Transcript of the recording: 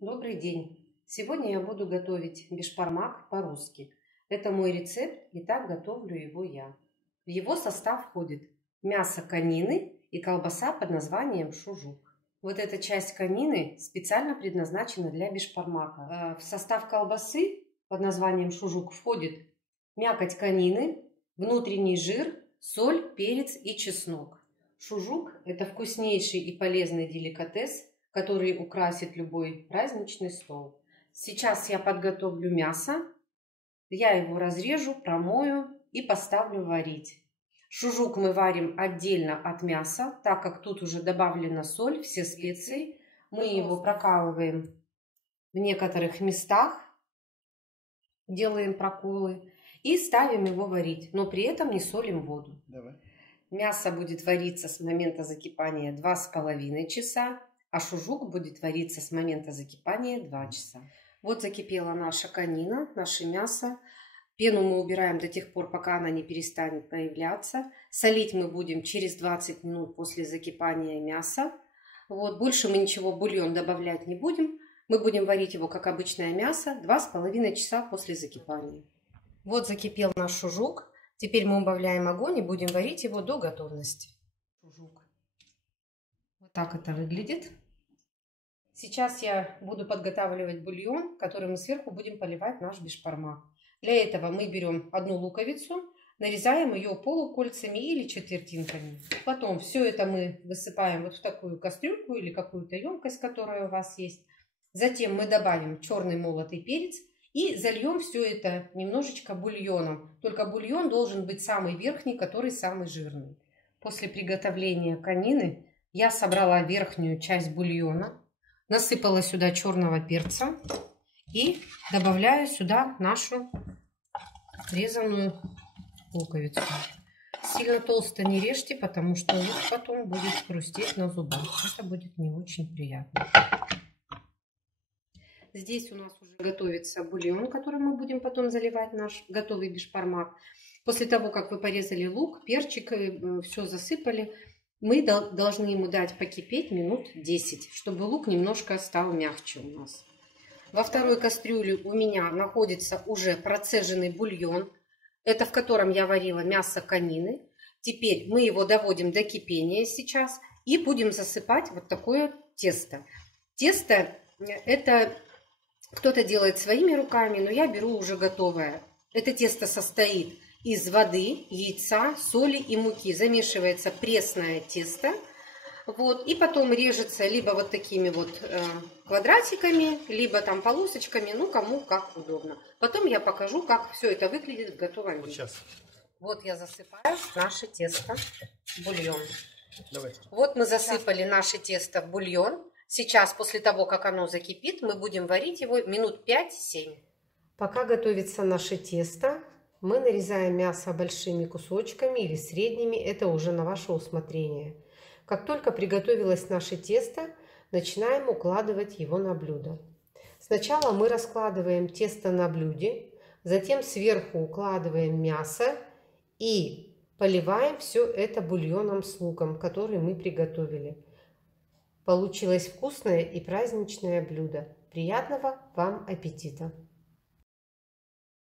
Добрый день! Сегодня я буду готовить бишбармак по-русски. Это мой рецепт, и так готовлю его я. В его состав входит мясо конины и колбаса под названием шужук. Вот эта часть конины специально предназначена для бишбармака. В состав колбасы под названием шужук входит мякоть конины, внутренний жир, соль, перец и чеснок. Шужук – это вкуснейший и полезный деликатес, который украсит любой праздничный стол. Сейчас я подготовлю мясо, я его разрежу, промою и поставлю варить. Шужук мы варим отдельно от мяса, так как тут уже добавлена соль, все специи. Мы его прокалываем в некоторых местах, делаем проколы и ставим его варить, но при этом не солим воду. Мясо будет вариться с момента закипания 2,5 часа. А шужук будет вариться с момента закипания 2 часа. Вот закипела наша конина, наше мясо. Пену мы убираем до тех пор, пока она не перестанет появляться. Солить мы будем через 20 минут после закипания мяса. Вот, больше мы ничего в бульон добавлять не будем. Мы будем варить его, как обычное мясо, 2,5 часа после закипания. Вот закипел наш шужук. Теперь мы убавляем огонь и будем варить его до готовности. Шужук. Вот так это выглядит. Сейчас я буду подготавливать бульон, который мы сверху будем поливать наш бишбармак. Для этого мы берем одну луковицу, нарезаем ее полукольцами или четвертинками. Потом все это мы высыпаем вот в такую кастрюльку или какую-то емкость, которая у вас есть. Затем мы добавим черный молотый перец и зальем все это немножечко бульоном. Только бульон должен быть самый верхний, который самый жирный. После приготовления конины я собрала верхнюю часть бульона, насыпала сюда черного перца и добавляю сюда нашу резаную луковицу. Сильно толсто не режьте, потому что лук потом будет хрустеть на зубах. Это будет не очень приятно. Здесь у нас уже готовится бульон, который мы будем потом заливать наш готовый бишбармак. После того, как вы порезали лук, перчик, все засыпали, мы должны ему дать покипеть минут 10, чтобы лук немножко стал мягче у нас. Во второй кастрюле у меня находится уже процеженный бульон, это в котором я варила мясо конины. Теперь мы его доводим до кипения сейчас и будем засыпать вот такое тесто. Тесто это кто-то делает своими руками, но я беру уже готовое. Это тесто состоит из воды, яйца, соли и муки. Замешивается пресное тесто. Вот, и потом режется либо вот такими вот квадратиками, либо там полосочками, ну кому как удобно. Потом я покажу, как все это выглядит в готовом виде. Сейчас. Вот я засыпаю наше тесто в бульон. Давай. Вот мы засыпали наше тесто в бульон. Сейчас, после того, как оно закипит, мы будем варить его минут 5-7. Пока готовится наше тесто, мы нарезаем мясо большими кусочками или средними, это уже на ваше усмотрение. Как только приготовилось наше тесто, начинаем укладывать его на блюдо. Сначала мы раскладываем тесто на блюде, затем сверху укладываем мясо и поливаем все это бульоном с луком, который мы приготовили. Получилось вкусное и праздничное блюдо. Приятного вам аппетита!